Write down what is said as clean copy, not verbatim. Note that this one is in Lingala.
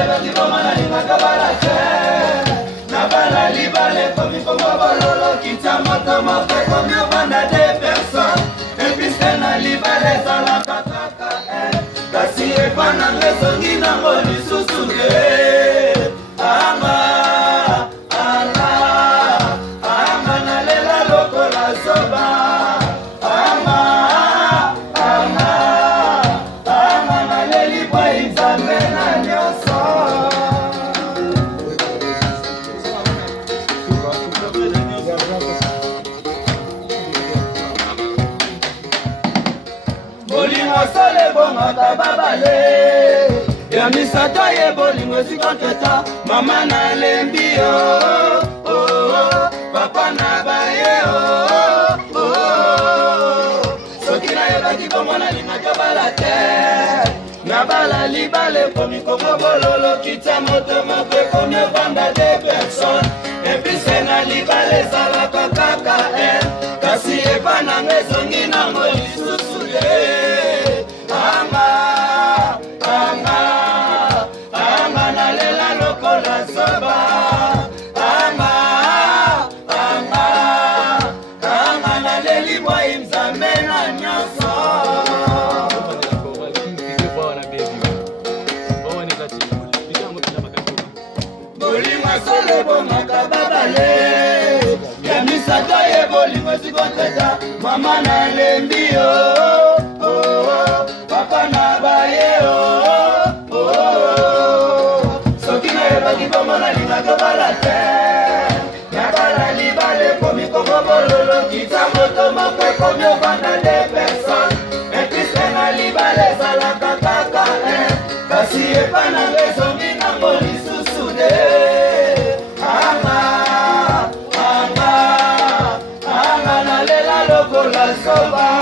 ebaki bomona lingaka balate na bala libale komi kongo bololo kita moto moke komi obanda de personne episte na libale ezalaka kaka kasi ekwananga ezongi nango lisusu anga nalela lokola zoba anga naleli bwa nzambe na nyonso bolingo sole bongaka babale ya misato ye bolingo esikonteta mama nalembi papa na baye soki nayebaki komona lingaka bala te na bala libale komi kongo bololo kita moto moko ekomi obanda de personne epise na libale ezalaka kaka kasi epananga ezongi nango lisusu anga nalela lokola soba anga naleli bwa nzambe na nyonso bolingo solo bomaka babale ya misato ye bolingo esikonteta mama nalembi papa na baye soki nayebaki bomona lingaka bala te na bala libale komi kongo bololo kita moto moko ekomi obanda de personne episte na libale ezalaka kaka kasi epananga ezongi nango lisusu anga nalela lokola soba